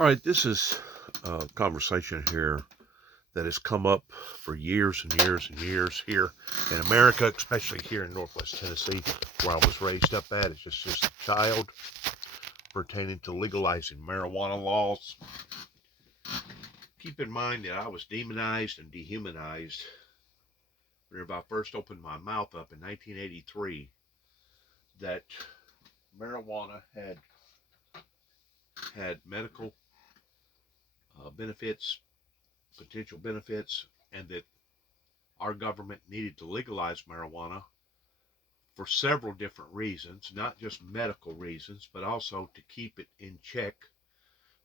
All right, this is a conversation here that has come up for years and years and years here in America, especially here in Northwest Tennessee, where I was raised up at. It's just a child pertaining to legalizing marijuana laws. Keep in mind that I was demonized and dehumanized whenever I first opened my mouth up in 1983 that marijuana had medical benefits, potential benefits, and that our government needed to legalize marijuana for several different reasons, not just medical reasons, but also to keep it in check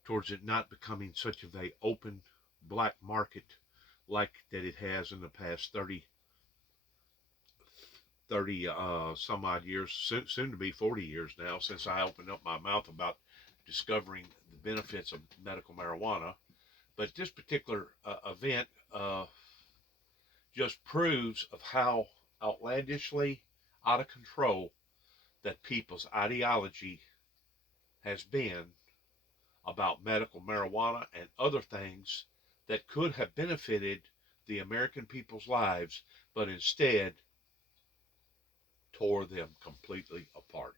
towards it not becoming such of a open black market like that it has in the past 30 some odd years, soon to be 40 years now, since I opened up my mouth about discovering the benefits of medical marijuana. But this particular event just proves of how outlandishly out of control that people's ideology has been about medical marijuana and other things that could have benefited the American people's lives, but instead tore them completely apart.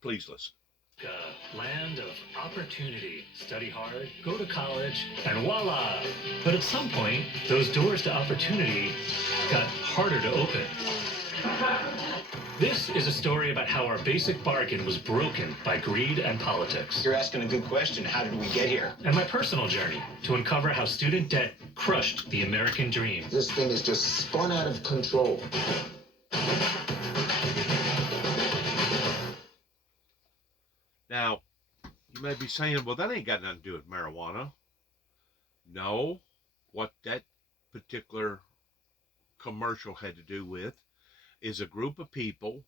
Please listen. Land of opportunity. Study hard, go to college, and voila! But at some point, those doors to opportunity got harder to open. This is a story about how our basic bargain was broken by greed and politics. You're asking a good question. How did we get here? And my personal journey to uncover how student debt crushed the American dream. This thing is just spun out of control. Now, you may be saying, well, that ain't got nothing to do with marijuana. No, what that particular commercial had to do with is a group of people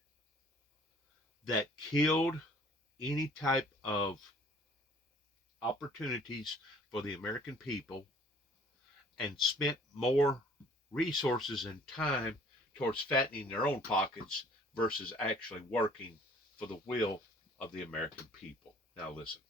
that killed any type of opportunities for the American people and spent more resources and time towards fattening their own pockets versus actually working for the will of the American people. Now listen.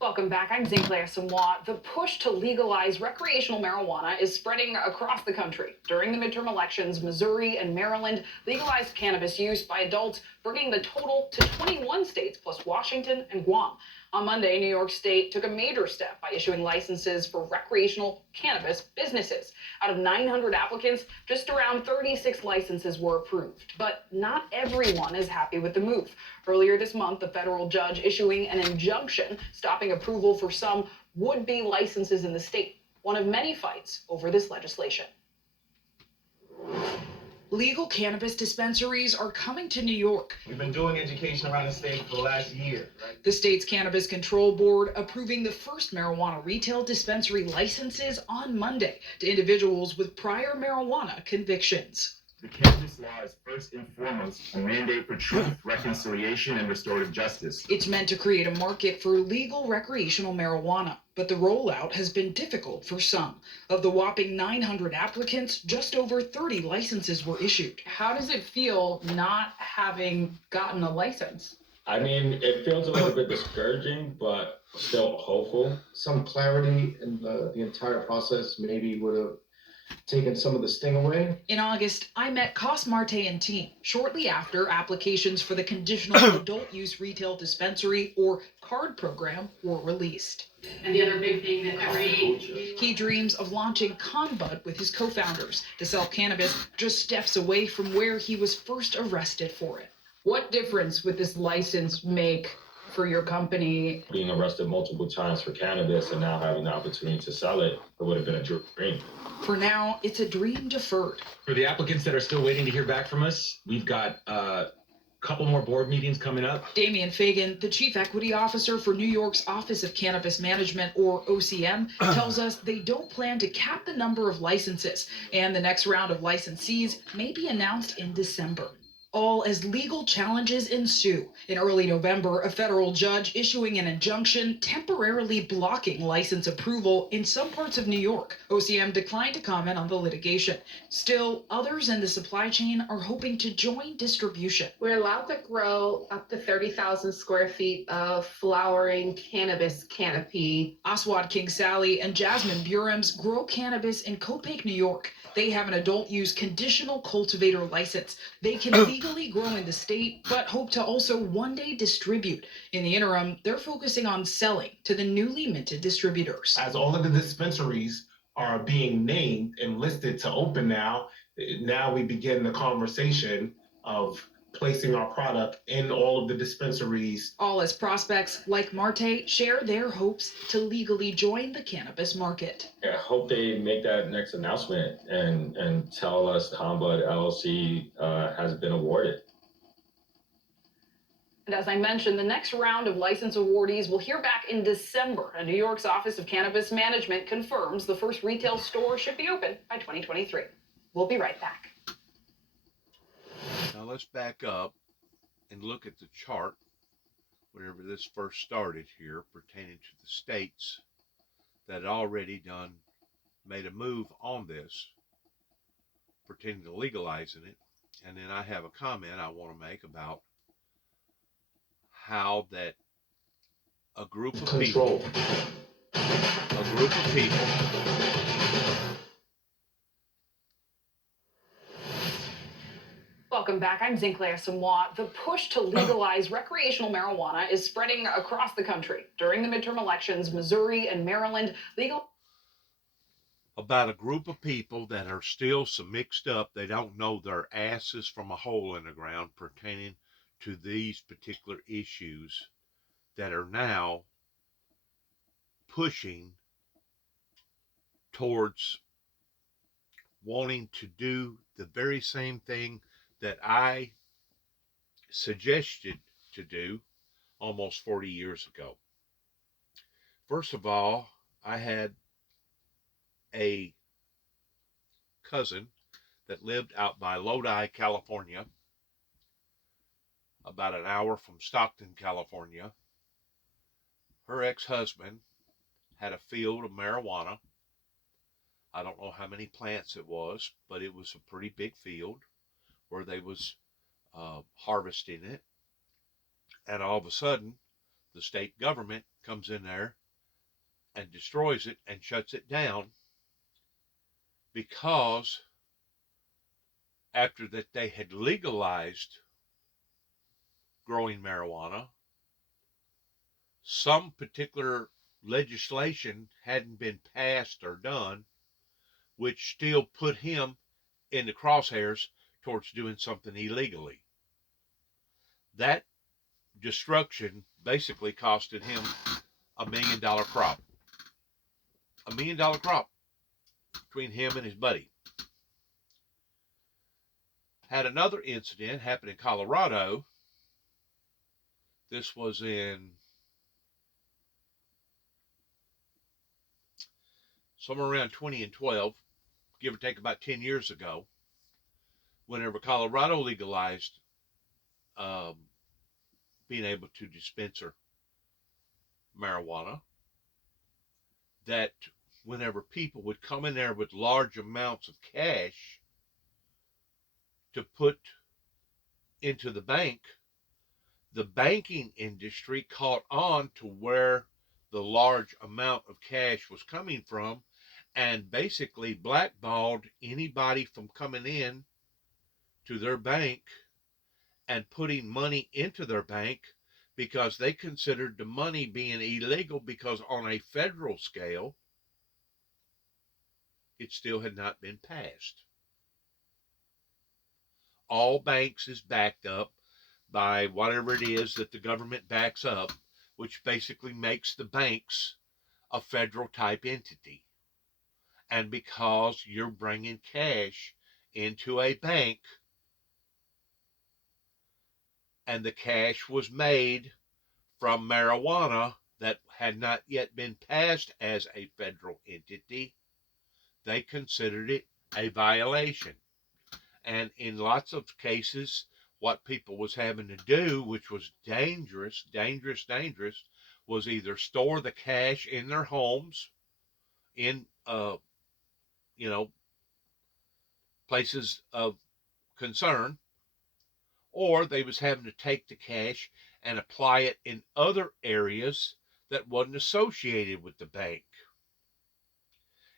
Welcome back. I'm Sinclair Samoa. The push to legalize recreational marijuana is spreading across the country. During the midterm elections, Missouri and Maryland legalized cannabis use by adults, bringing the total to 21 states plus Washington and Guam. On Monday, New York State took a major step by issuing licenses for recreational cannabis businesses. Out of 900 applicants, just around 36 licenses were approved. But not everyone is happy with the move. Earlier this month, the federal judge issuing an injunction stopping approval for some would-be licenses in the state. One of many fights over this legislation. Legal cannabis dispensaries are coming to New York. We've been doing education around the state for the last year, right? The state's Cannabis Control Board approving the first marijuana retail dispensary licenses on Monday to individuals with prior marijuana convictions. The cannabis law is first and foremost a mandate for truth, reconciliation, and restorative justice. It's meant to create a market for legal recreational marijuana, but the rollout has been difficult for some. Of the whopping 900 applicants, just over 30 licenses were issued. How does it feel not having gotten a license? I mean, it feels a little bit discouraging, but still hopeful. Some clarity in the entire process maybe would have taken some of the sting away. In August, I met Cos Marte and team. Shortly after, applications for the conditional adult use retail dispensary or CARD program were released. And the other big thing that He dreams of launching Conbud with his co-founders to sell cannabis just steps away from where he was first arrested for it. What difference would this license make for your company? Being arrested multiple times for cannabis and now having the opportunity to sell it, it would have been a dream. For now, it's a dream deferred. For the applicants that are still waiting to hear back from us, we've got a couple more board meetings coming up. Damian Fagan, the chief equity officer for New York's Office of Cannabis Management, or OCM, tells us they don't plan to cap the number of licenses, and the next round of licensees may be announced in December. all as legal challenges ensue. In early November, a federal judge issuing an injunction temporarily blocking license approval in some parts of New York. OCM declined to comment on the litigation. Still, others in the supply chain are hoping to join distribution. We're allowed to grow up to 30,000 square feet of flowering cannabis canopy. Aswad King Sally and Jasmine Burams grow cannabis in Copake, New York. They have an adult use conditional cultivator license. They can legally grow in the state, but hope to also one day distribute. In the interim, they're focusing on selling to the newly minted distributors. As all of the dispensaries are being named and listed to open now we begin the conversation of placing our product in all of the dispensaries. All as prospects like Marte share their hopes to legally join the cannabis market. I hope they make that next announcement and tell us Combud LLC has been awarded. And as I mentioned, the next round of license awardees will hear back in December. And New York's Office of Cannabis Management confirms the first retail store should be open by 2023. We'll be right back. Now let's back up and look at the chart whenever this first started here pertaining to the states that had already made a move on this pertaining to legalizing it. And then I have a comment I want to make about how that a group of people Welcome back. I'm Sinclair Samoa. The push to legalize recreational marijuana is spreading across the country. During the midterm elections, Missouri and Maryland about a group of people that are still so mixed up they don't know their asses from a hole in the ground pertaining to these particular issues that are now pushing towards wanting to do the very same thing that I suggested to do almost 40 years ago. First of all, I had a cousin that lived out by Lodi, California, about an hour from Stockton, California. Her ex-husband had a field of marijuana. I don't know how many plants it was, but it was a pretty big field where they was harvesting it. And all of a sudden, the state government comes in there and destroys it and shuts it down because after that they had legalized growing marijuana, some particular legislation hadn't been passed or done, which still put him in the crosshairs towards doing something illegally. That destruction basically costed him $1 million crop. $1 million crop between him and his buddy. Had another incident happen in Colorado. This was in somewhere around 2012, give or take about 10 years ago, whenever Colorado legalized being able to dispense marijuana, that whenever people would come in there with large amounts of cash to put into the bank, the banking industry caught on to where the large amount of cash was coming from and basically blackballed anybody from coming in to their bank and putting money into their bank because they considered the money being illegal because on a federal scale, it still had not been passed. All banks is backed up by whatever it is that the government backs up, which basically makes the banks a federal type entity. And because you're bringing cash into a bank and the cash was made from marijuana that had not yet been passed as a federal entity, they considered it a violation. And in lots of cases, what people was having to do, which was dangerous, was either store the cash in their homes, in you know, places of concern, or they was having to take the cash and apply it in other areas that wasn't associated with the bank.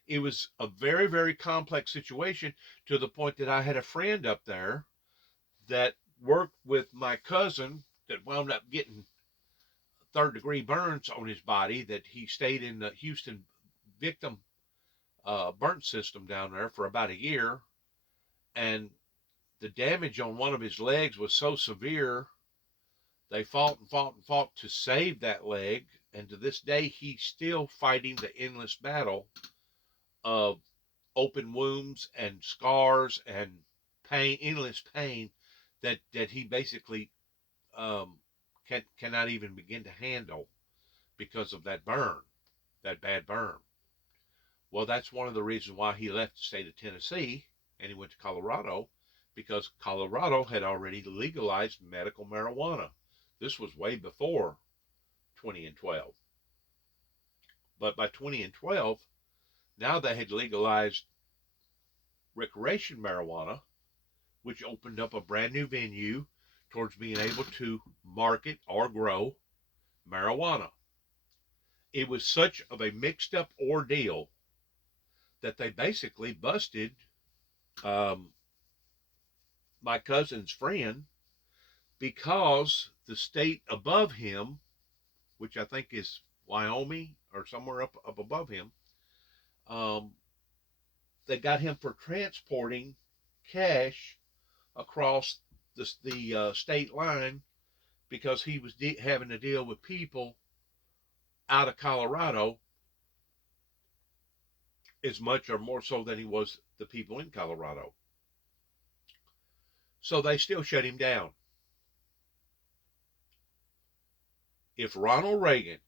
It was a very, very complex situation, to the point that I had a friend up there that worked with my cousin that wound up getting third-degree burns on his body, that he stayed in the Houston victim burn system down there for about a year. And the damage on one of his legs was so severe, they fought and fought and fought to save that leg. And to this day, he's still fighting the endless battle of open wounds and scars and pain, endless pain, that he basically cannot even begin to handle because of that burn, that bad burn. Well, that's one of the reasons why he left the state of Tennessee and he went to Colorado, because Colorado had already legalized medical marijuana. This was way before 2012. But by 2012, now they had legalized recreation marijuana, which opened up a brand new venue towards being able to market or grow marijuana. It was such of a mixed up ordeal that they basically busted my cousin's friend, because the state above him, which I think is Wyoming or somewhere up above him, um, they got him for transporting cash across the state line, because he was having to deal with people out of Colorado as much or more so than he was the people in Colorado. So they still shut him down. If Ronald Reagan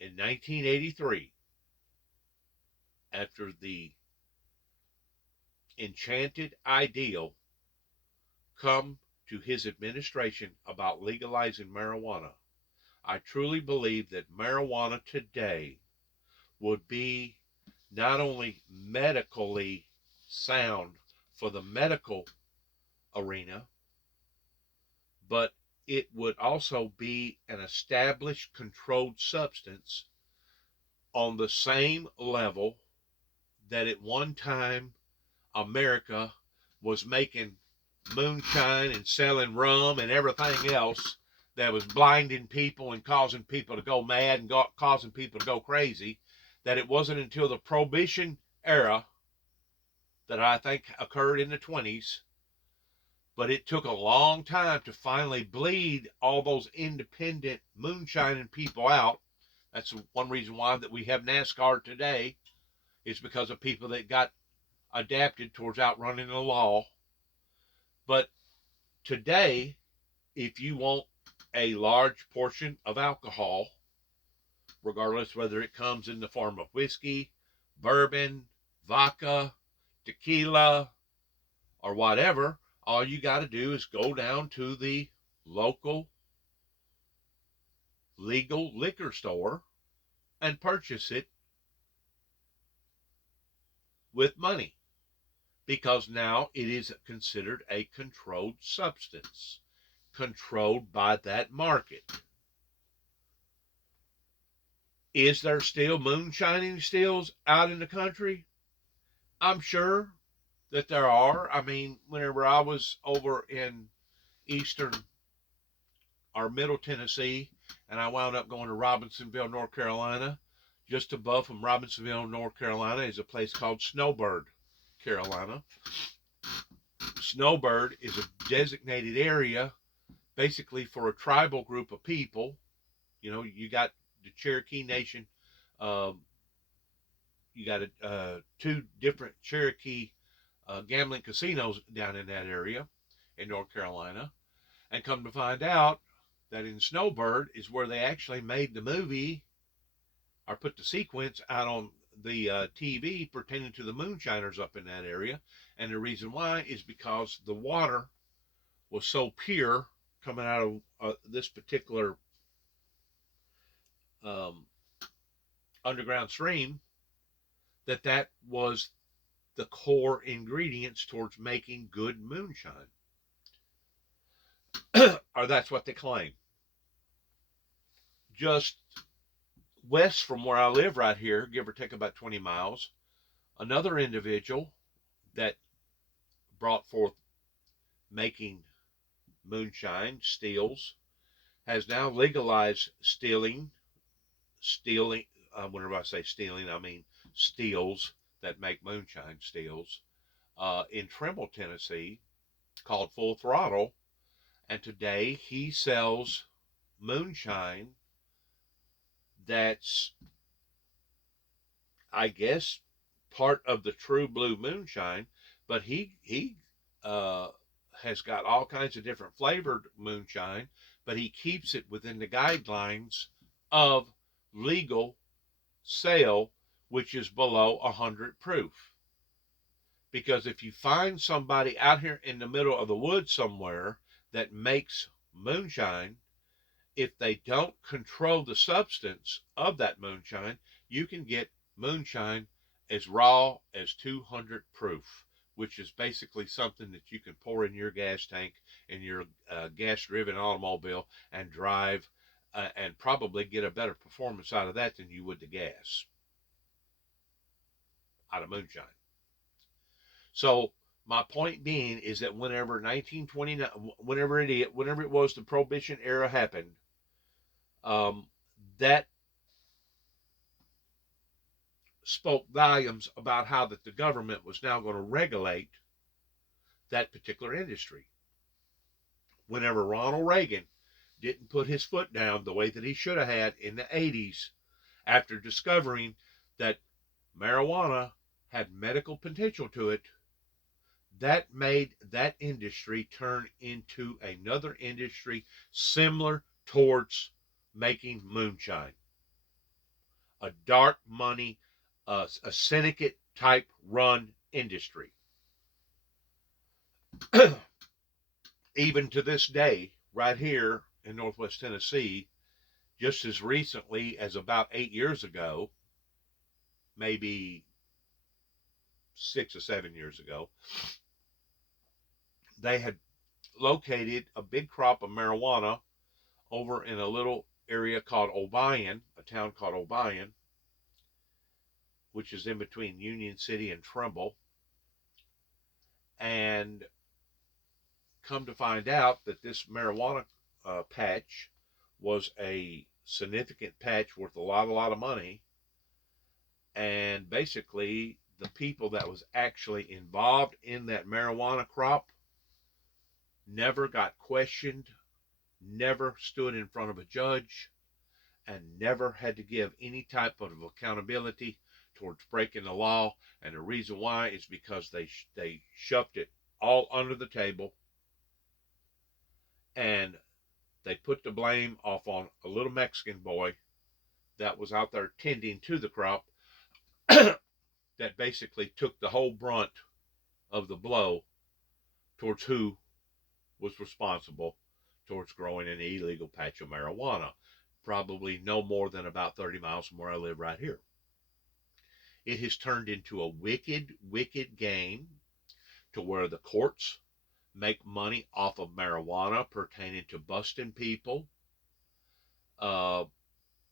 in 1983, after the enchanted ideal come to his administration about legalizing marijuana, I truly believe that marijuana today would be not only medically sound for the medical arena, but it would also be an established controlled substance on the same level that at one time America was making moonshine and selling rum and everything else that was blinding people and causing people to go mad and causing people to go crazy. That it wasn't until the Prohibition era, that I think occurred in the 20s, but it took a long time to finally bleed all those independent moonshining people out. That's one reason why that we have NASCAR today, is because of people that got adapted towards outrunning the law. But today, if you want a large portion of alcohol, regardless whether it comes in the form of whiskey, bourbon, vodka, tequila, or whatever, all you got to do is go down to the local legal liquor store and purchase it with money, because now it is considered a controlled substance, controlled by that market. Is there still moonshining stills out in the country? I'm sure that there are. I mean, whenever I was over in eastern or middle Tennessee, and I wound up going to Robinsonville, North Carolina, just above from Robinsonville, North Carolina, is a place called Snowbird, Carolina. Snowbird is a designated area basically for a tribal group of people. You know, you got the Cherokee Nation. You got two different Cherokee gambling casinos down in that area in North Carolina. And come to find out that in Snowbird is where they actually made the movie, or put the sequence out on the TV pertaining to the moonshiners up in that area. And the reason why is because the water was so pure coming out of this particular um, underground stream that was the core ingredients towards making good moonshine. Or that's what they claim. Just west from where I live right here, give or take about 20 miles, another individual that brought forth making moonshine, stills, has now legalized stealing, whenever I say stealing, I mean stills that make moonshine stills, in Trimble, Tennessee, called Full Throttle. And today he sells moonshine that's, I guess, part of the true blue moonshine, but he uh, has got all kinds of different flavored moonshine, but he keeps it within the guidelines of legal sale, which is below 100 proof. Because if you find somebody out here in the middle of the woods somewhere that makes moonshine, if they don't control the substance of that moonshine, you can get moonshine as raw as 200 proof, which is basically something that you can pour in your gas tank in your gas-driven automobile and drive, and probably get a better performance out of that than you would the gas out of moonshine. So my point being is that whenever 1929, whenever it was the Prohibition era happened, that spoke volumes about how that the government was now going to regulate that particular industry. Whenever Ronald Reagan didn't put his foot down the way that he should have had in the 80s, after discovering that marijuana had medical potential to it, that made that industry turn into another industry similar towards making moonshine. A dark money, a syndicate type run industry. Even to this day, right here in Northwest Tennessee, just as recently as about 8 years ago, maybe 6 or 7 years ago, they had located a big crop of marijuana over in a little area called Obion, a town called Obion, which is in between Union City and Trimble. And come to find out that this marijuana patch was a significant patch worth a lot of money. And basically, the people that was actually involved in that marijuana crop never got questioned, never stood in front of a judge, and never had to give any type of accountability towards breaking the law. And the reason why is because they shoved it all under the table, and they put the blame off on a little Mexican boy that was out there tending to the crop that basically took the whole brunt of the blow towards who was responsible towards growing an illegal patch of marijuana, probably no more than about 30 miles from where I live right here. It has turned into a wicked, wicked game to where the courts make money off of marijuana pertaining to busting people. The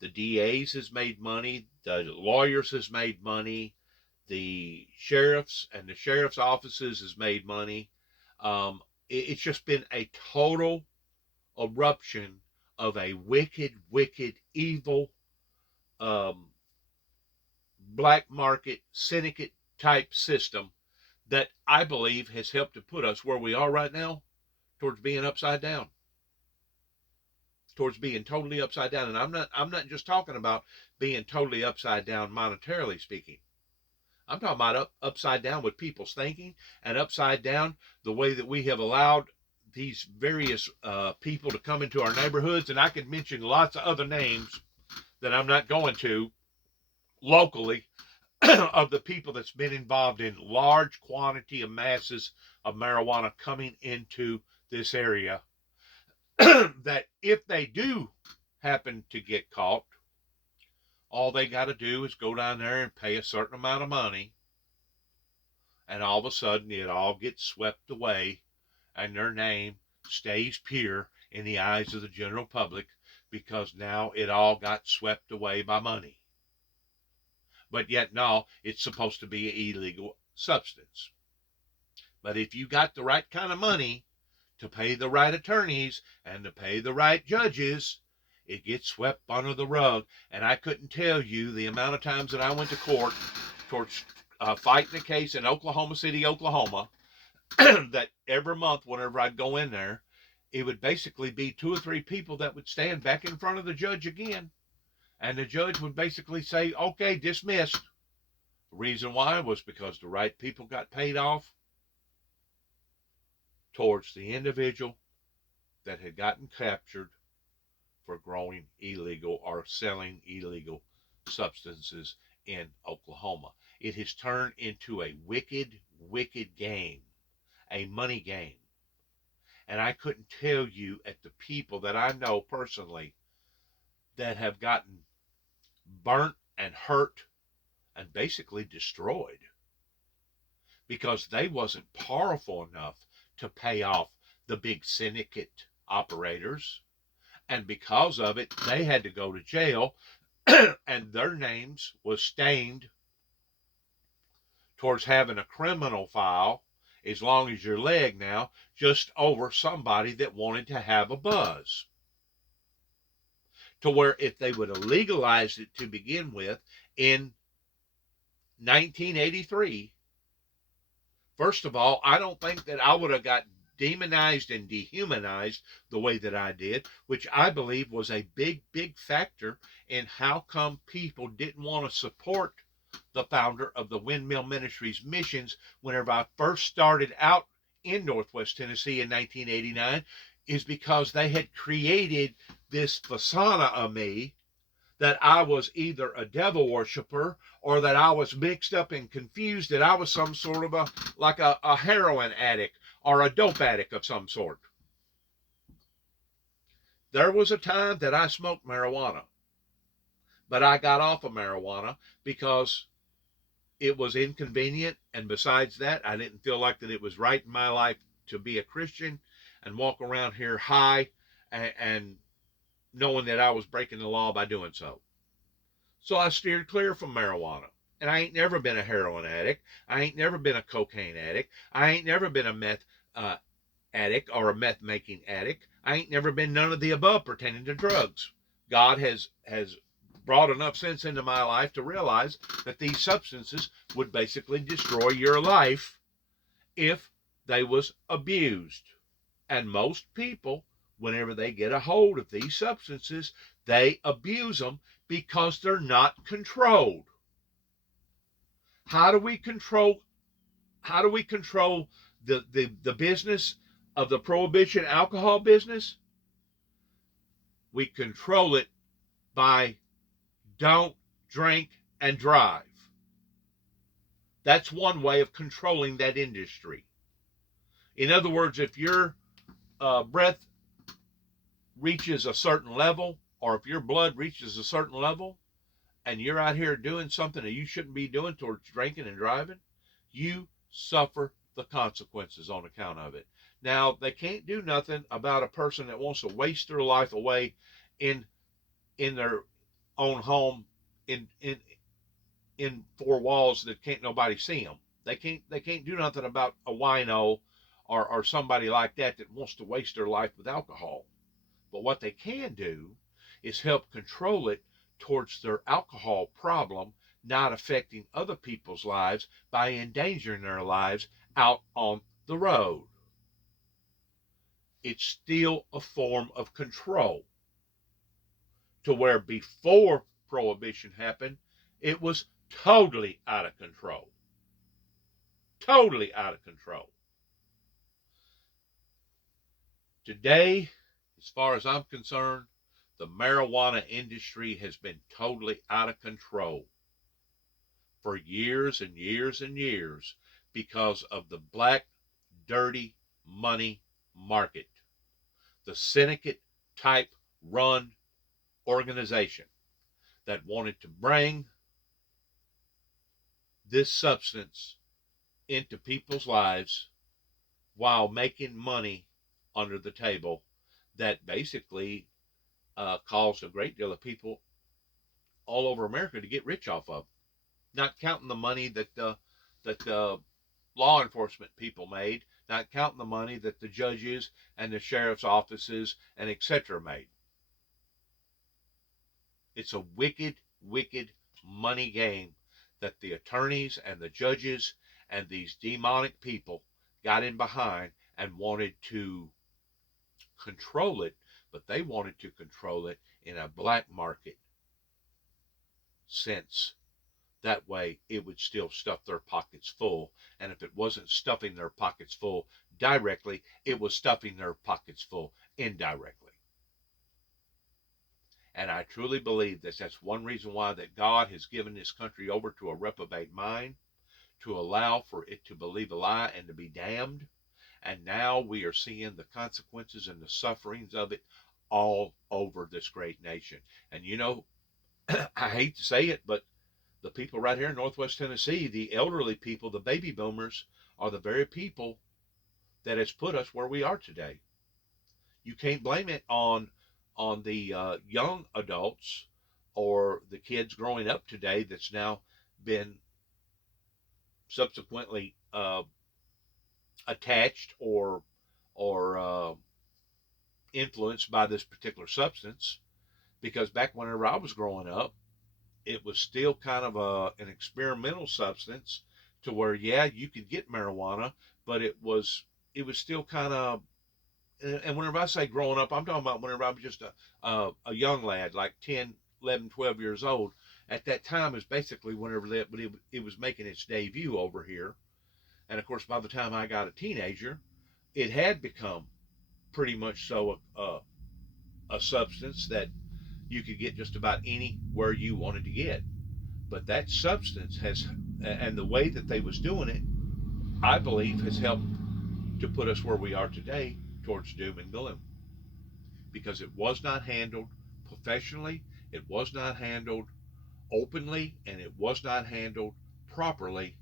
DAs has made money. The lawyers has made money. The sheriffs and the sheriff's offices has made money. It's just been a total eruption of a wicked, wicked, evil, black market syndicate type system that I believe has helped to put us where we are right now, towards being upside down, towards being totally upside down. And I'm not just talking about being totally upside down monetarily speaking. I'm talking about upside down with people's thinking, and upside down the way that we have allowed these various people to come into our neighborhoods. And I could mention lots of other names that I'm not going to locally of the people that's been involved in large quantity of masses of marijuana coming into this area that if they do happen to get caught, all they got to do is go down there and pay a certain amount of money, and all of a sudden it all gets swept away, and their name stays pure in the eyes of the general public because now it all got swept away by money. But yet, no, it's supposed to be an illegal substance. But if you got the right kind of money to pay the right attorneys and to pay the right judges, it gets swept under the rug. And I couldn't tell you the amount of times that I went to court towards fighting a case in Oklahoma City, Oklahoma, that every month whenever I'd go in there, it would basically be 2 or 3 people that would stand back in front of the judge again. And the judge would basically say, okay, dismissed. The reason why was because the right people got paid off towards the individual that had gotten captured for growing illegal or selling illegal substances in Oklahoma. It has turned into a wicked, wicked game, a money game. And I couldn't tell you at the people that I know personally that have gotten burnt and hurt and basically destroyed because they wasn't powerful enough to pay off the big syndicate operators. And because of it, they had to go to jail and their names was stained towards having a criminal file as long as your leg now, just over somebody that wanted to have a buzz. To where if they would have legalized it to begin with in 1983, first of all, I don't think that I would have got demonized and dehumanized the way that I did, which I believe was a big, big factor in how come people didn't want to support the founder of the Windmill Ministries missions whenever I first started out in Northwest Tennessee in 1989, is because they had created this persona of me that I was either a devil worshiper or that I was mixed up and confused, that I was some sort of a heroin addict or a dope addict of some sort. There was a time that I smoked marijuana, but I got off of marijuana because it was inconvenient, and besides that, I didn't feel like that it was right in my life to be a Christian and walk around here high and knowing that I was breaking the law by doing so. So I steered clear from marijuana. And I ain't never been a heroin addict. I ain't never been a cocaine addict. I ain't never been a meth addict or a meth making addict. I ain't never been none of the above pertaining to drugs. God has brought enough sense into my life to realize that these substances would basically destroy your life if they was abused. And most people, whenever they get a hold of these substances, they abuse them because they're not controlled. How do we control the business of the prohibition alcohol business? We control it by don't drink and drive. That's one way of controlling that industry. In other words, if your breath reaches a certain level, or if your blood reaches a certain level, and you're out here doing something that you shouldn't be doing towards drinking and driving, you suffer the consequences on account of it. Now, they can't do nothing about a person that wants to waste their life away in their own home in 4 walls that can't nobody see them. They can't do nothing about a wino or somebody like that that wants to waste their life with alcohol. But what they can do is help control it towards their alcohol problem not affecting other people's lives by endangering their lives out on the road. It's still a form of control. To where before prohibition happened, it was totally out of control. Totally out of control. Today, as far as I'm concerned, the marijuana industry has been totally out of control for years and years and years because of the black, dirty money market, the syndicate type run organization that wanted to bring this substance into people's lives while making money under the table that basically caused a great deal of people all over America to get rich off of. Not counting the money that the law enforcement people made, not counting the money that the judges and the sheriff's offices and etc. made. It's a wicked, wicked money game that the attorneys and the judges and these demonic people got in behind and wanted to control it, but they wanted to control it in a black market sense. That way it would still stuff their pockets full. And if it wasn't stuffing their pockets full directly, it was stuffing their pockets full indirectly. And I truly believe that that's one reason why that God has given this country over to a reprobate mind, to allow for it to believe a lie and to be damned. And now we are seeing the consequences and the sufferings of it all over this great nation. And you know, I hate to say it, but the people right here in Northwest Tennessee, the elderly people, the baby boomers, are the very people that has put us where we are today. You can't blame it on the young adults or the kids growing up today that's now been subsequently attached or influenced by this particular substance. Because back whenever I was growing up, it was still kind of an experimental substance to where, yeah, you could get marijuana, but it was still kind of, and whenever I say growing up, I'm talking about whenever I was just a young lad, like 10, 11, 12 years old. At that time is basically whenever it was making its debut over here. And of course, by the time I got a teenager, it had become pretty much so a substance that you could get just about anywhere you wanted to get. But that substance has, and the way that they was doing it, I believe has helped to put us where we are today towards doom and gloom. Because it was not handled professionally, it was not handled openly, and it was not handled properly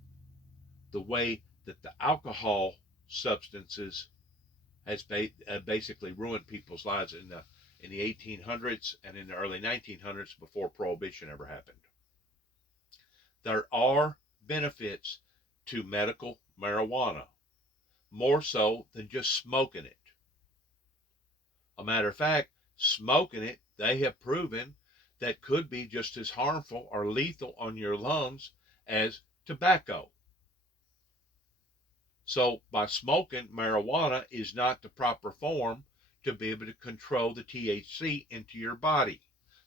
the way that the alcohol substances has basically ruined people's lives in the 1800s and in the early 1900s before Prohibition ever happened. There are benefits to medical marijuana, more so than just smoking it. A matter of fact, smoking it, they have proven that could be just as harmful or lethal on your lungs as tobacco. So by smoking, marijuana is not the proper form to be able to control the THC into your body.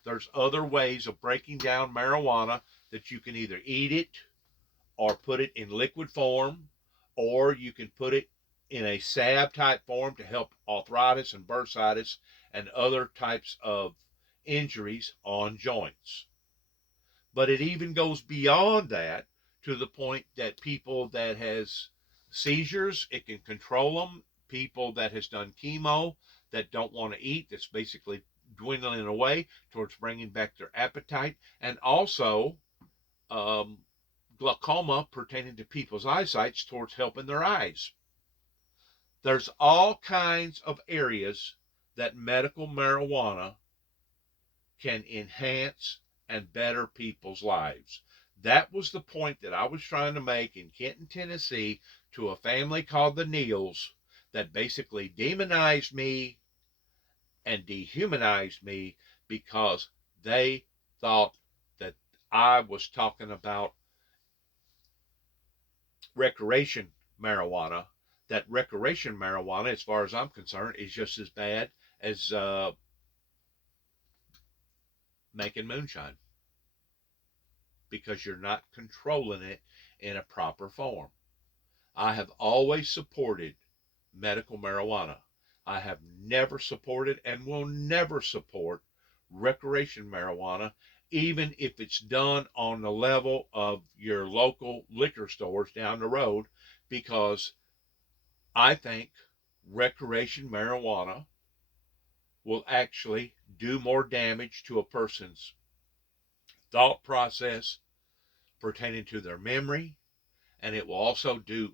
There's other ways of breaking down marijuana that you can either eat it or put it in liquid form, or you can put it in a salve type form to help arthritis and bursitis and other types of injuries on joints. But it even goes beyond that to the point that people that has seizures, it can control them. People that has done chemo that don't want to eat, that's basically dwindling away towards bringing back their appetite. And also glaucoma pertaining to people's eyesight towards helping their eyes. There's all kinds of areas that medical marijuana can enhance and better people's lives. That was the point that I was trying to make in Kenton, Tennessee, to a family called the Neals that basically demonized me and dehumanized me because they thought that I was talking about recreation marijuana. That recreation marijuana, as far as I'm concerned, is just as bad as making moonshine, because you're not controlling it in a proper form. I have always supported medical marijuana. I have never supported and will never support recreation marijuana, even if it's done on the level of your local liquor stores down the road, because I think recreation marijuana will actually do more damage to a person's thought process pertaining to their memory, and it will also do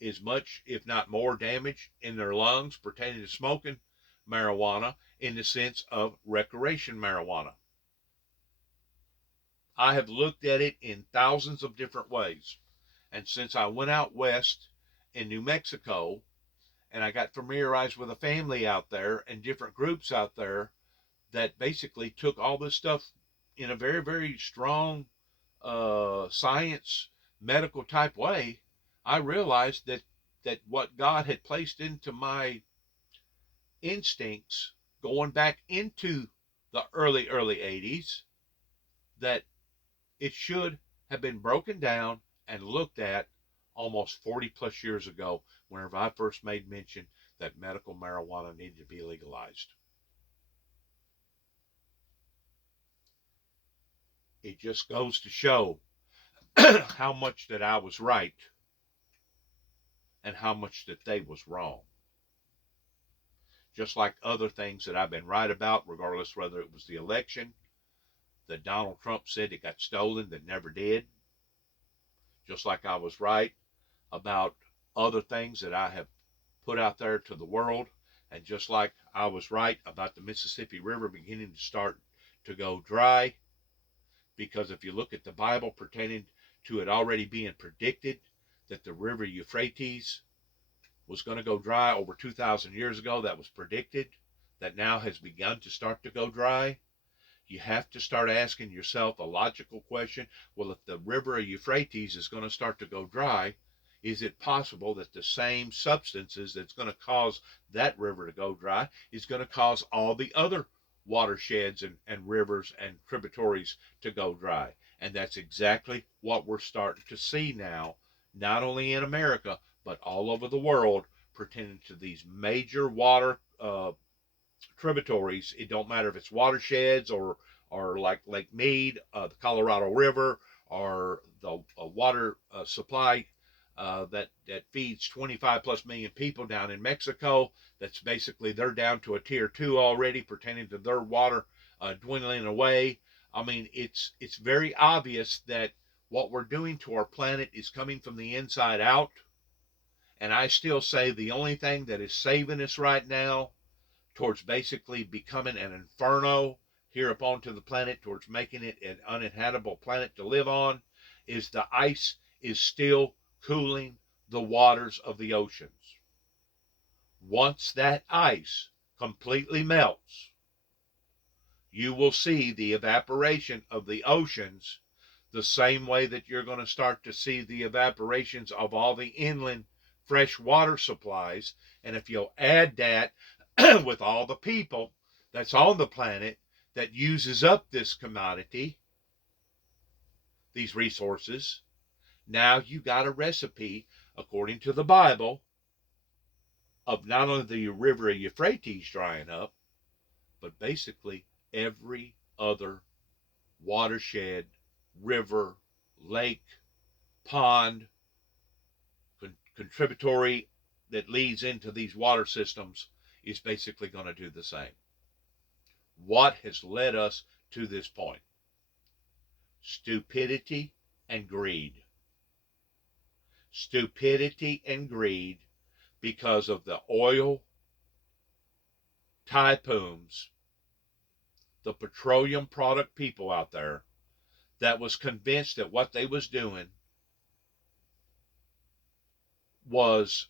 as much, if not more, damage in their lungs pertaining to smoking marijuana in the sense of recreation marijuana. I have looked at it in thousands of different ways. And since I went out west in New Mexico and I got familiarized with a family out there and different groups out there that basically took all this stuff in a very, very strong science, medical type way, I realized that what God had placed into my instincts going back into the early 80s, that it should have been broken down and looked at almost 40 plus years ago whenever I first made mention that medical marijuana needed to be legalized. It just goes to show how much that I was right and how much that they was wrong. Just like other things that I've been right about, regardless whether it was the election that Donald Trump said it got stolen that never did. Just like I was right about other things that I have put out there to the world. And just like I was right about the Mississippi River beginning to start to go dry, because if you look at the Bible pertaining to it already being predicted that the river Euphrates was going to go dry over 2,000 years ago, that was predicted, that now has begun to start to go dry. You have to start asking yourself a logical question. Well, if the river Euphrates is going to start to go dry, is it possible that the same substances that's going to cause that river to go dry is going to cause all the other watersheds and rivers and tributaries to go dry? And that's exactly what we're starting to see now, not only in America, but all over the world pertaining to these major water tributaries. It don't matter if it's watersheds or like Lake Mead, the Colorado River, or the water supply that feeds 25 plus million people down in Mexico. That's basically, they're down to a tier 2 already pertaining to their water dwindling away. I mean, it's very obvious that what we're doing to our planet is coming from the inside out. And I still say the only thing that is saving us right now towards basically becoming an inferno here upon to the planet, towards making it an uninhabitable planet to live on, is the ice is still cooling the waters of the oceans. Once that ice completely melts, you will see the evaporation of the oceans the same way that you're going to start to see the evaporations of all the inland fresh water supplies. And if you'll add that with all the people that's on the planet that uses up this commodity, these resources, now you got a recipe, according to the Bible, of not only the river Euphrates drying up, but basically every other watershed, river, lake, pond, contributory that leads into these water systems is basically going to do the same. What has led us to this point? Stupidity and greed. Stupidity and greed because of the oil tycoons, the petroleum product people out there that was convinced that what they was doing was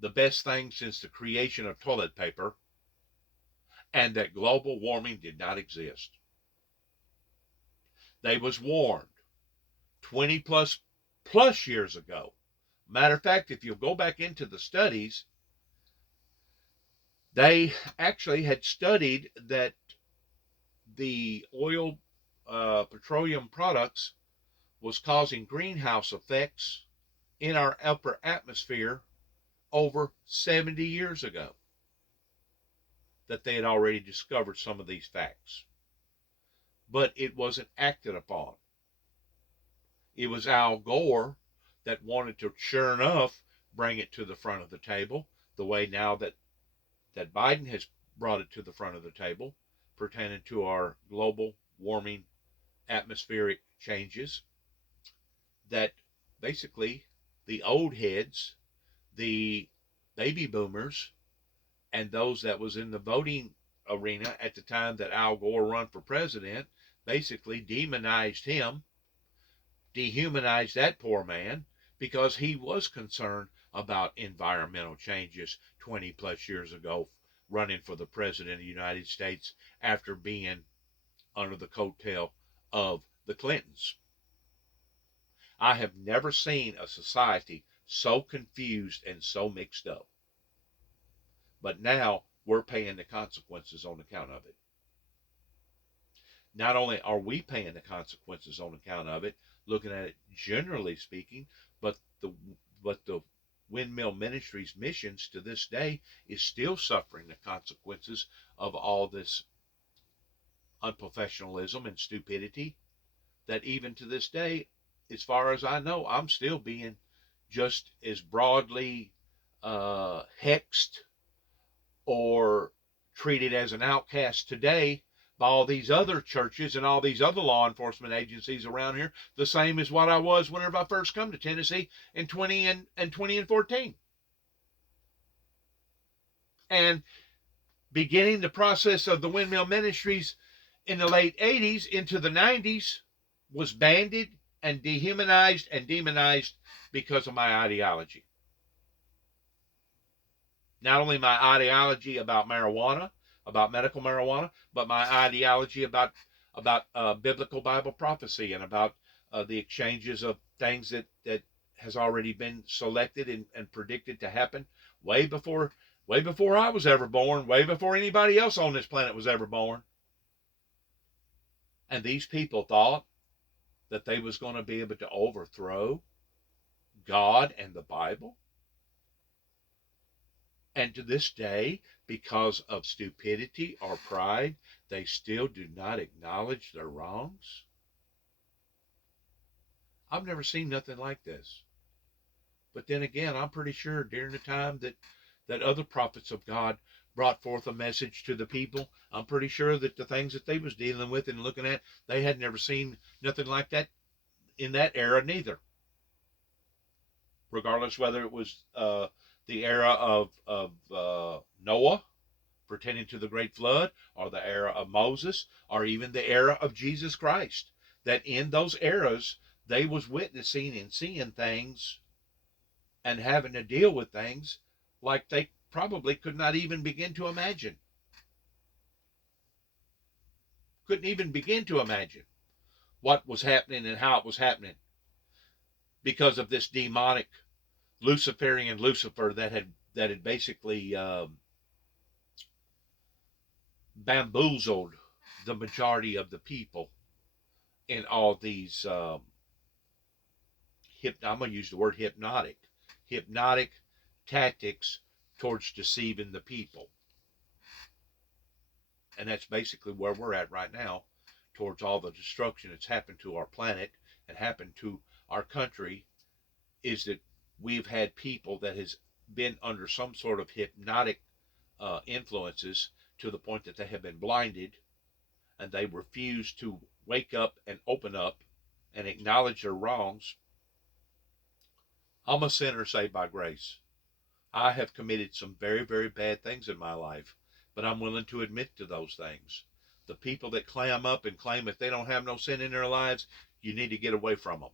the best thing since the creation of toilet paper, and that global warming did not exist. They was warned 20 plus years ago. Matter of fact, if you go back into the studies, they actually had studied that the oil petroleum products was causing greenhouse effects in our upper atmosphere over 70 years ago, that they had already discovered some of these facts. But it wasn't acted upon. It was Al Gore that wanted to, sure enough, bring it to the front of the table the way now that Biden has brought it to the front of the table pertaining to our global warming atmospheric changes, that basically the old heads, the baby boomers, and those that was in the voting arena at the time that Al Gore run for president basically demonized him, dehumanized that poor man, because he was concerned about environmental changes 20 plus years ago, running for the president of the United States after being under the coattail of the Clintons. I have never seen a society so confused and so mixed up. But now we're paying the consequences on account of it. Not only are we paying the consequences on account of it, looking at it generally speaking, but the Windmill Ministries missions to this day is still suffering the consequences of all this unprofessionalism and stupidity, that even to this day, as far as I know, I'm still being just as broadly hexed or treated as an outcast today by all these other churches and all these other law enforcement agencies around here, the same as what I was whenever I first come to Tennessee in 2014. And beginning the process of the Windmill Ministries in the late 80s into the 90s was banded and dehumanized and demonized because of my ideology. Not only my ideology about marijuana, about medical marijuana, but my ideology about biblical Bible prophecy and about the exchanges of things that has already been selected and predicted to happen way before I was ever born, way before anybody else on this planet was ever born. And these people thought that they was going to be able to overthrow God and the Bible. And to this day, because of stupidity or pride, they still do not acknowledge their wrongs. I've never seen nothing like this. But then again, I'm pretty sure during the time that other prophets of God brought forth a message to the people, I'm pretty sure that the things that they was dealing with and looking at, they had never seen nothing like that in that era neither. Regardless whether it was the era of Noah, pertaining to the great flood, or the era of Moses, or even the era of Jesus Christ, that in those eras they was witnessing and seeing things and having to deal with things like they probably could not even begin to imagine. Couldn't even begin to imagine what was happening and how it was happening because of this demonic Luciferian Lucifer that had basically bamboozled the majority of the people in all these I'm going to use the word hypnotic tactics towards deceiving the people. And that's basically where we're at right now, towards all the destruction that's happened to our planet and happened to our country, is that we've had people that has been under some sort of hypnotic influences to the point that they have been blinded, and they refuse to wake up and open up and acknowledge their wrongs. I'm a sinner saved by grace. I have committed some very, very bad things in my life, but I'm willing to admit to those things. The people that clam up and claim that they don't have no sin in their lives, you need to get away from them.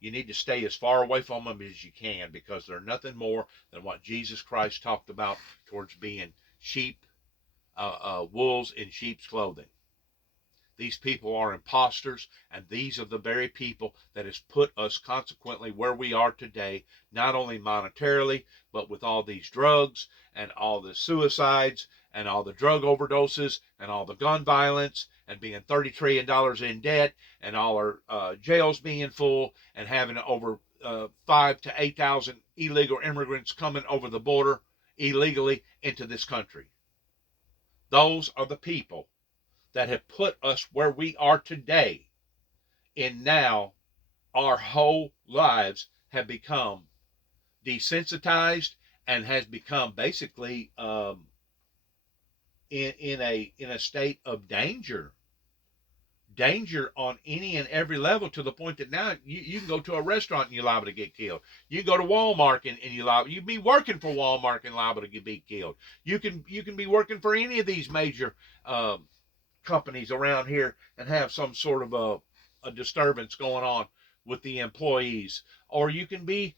You need to stay as far away from them as you can, because they're nothing more than what Jesus Christ talked about towards being sheep, wolves in sheep's clothing. These people are imposters, and these are the very people that has put us consequently where we are today, not only monetarily, but with all these drugs and all the suicides and all the drug overdoses and all the gun violence and being $30 trillion in debt and all our jails being full and having over 5,000 to 8,000 illegal immigrants coming over the border illegally into this country. Those are the people that have put us where we are today. And now our whole lives have become desensitized and has become basically in a state of danger on any and every level, to the point that now you can go to a restaurant and you're liable to get killed. You can go to Walmart and you're liable, you can be working for Walmart and liable to be killed. You can be working for any of these major companies around here and have some sort of a disturbance going on with the employees. Or you can be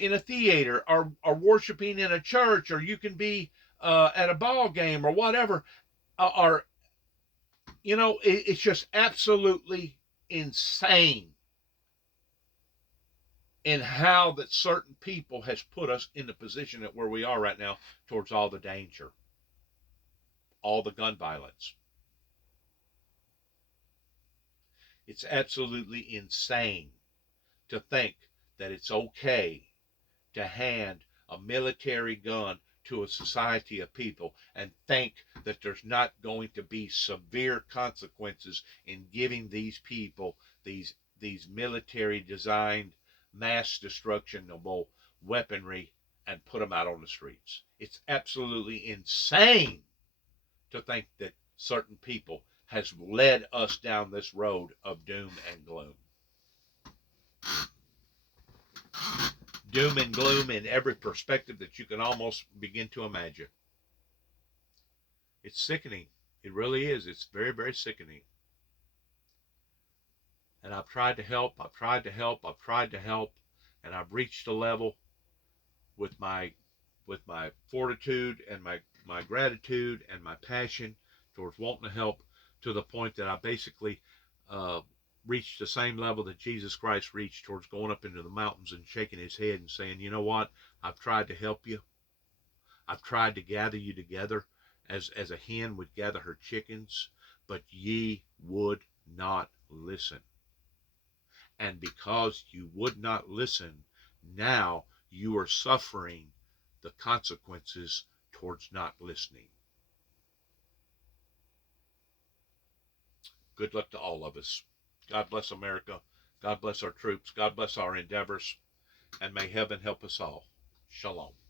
in a theater, or worshiping in a church, or you can be at a ball game or whatever. Or it's just absolutely insane in how that certain people has put us in the position that where we are right now, towards all the danger, all the gun violence. It's absolutely insane to think that it's okay to hand a military gun to a society of people and think that there's not going to be severe consequences in giving these people these military designed mass destructionable weaponry and put them out on the streets. It's absolutely insane to think that certain people has led us down this road of doom and gloom. Doom and gloom in every perspective that you can almost begin to imagine. It's sickening. It really is. It's very, very sickening. And I've tried to help. I've tried to help. I've tried to help. And I've reached a level with my fortitude and my gratitude and my passion towards wanting to help, to the point that I basically reached the same level that Jesus Christ reached, towards going up into the mountains and shaking his head and saying, you know what? I've tried to help you. I've tried to gather you together as a hen would gather her chickens, but ye would not listen. And because you would not listen, now you are suffering the consequences towards not listening. Good luck to all of us. God bless America. God bless our troops. God bless our endeavors. And may heaven help us all. Shalom.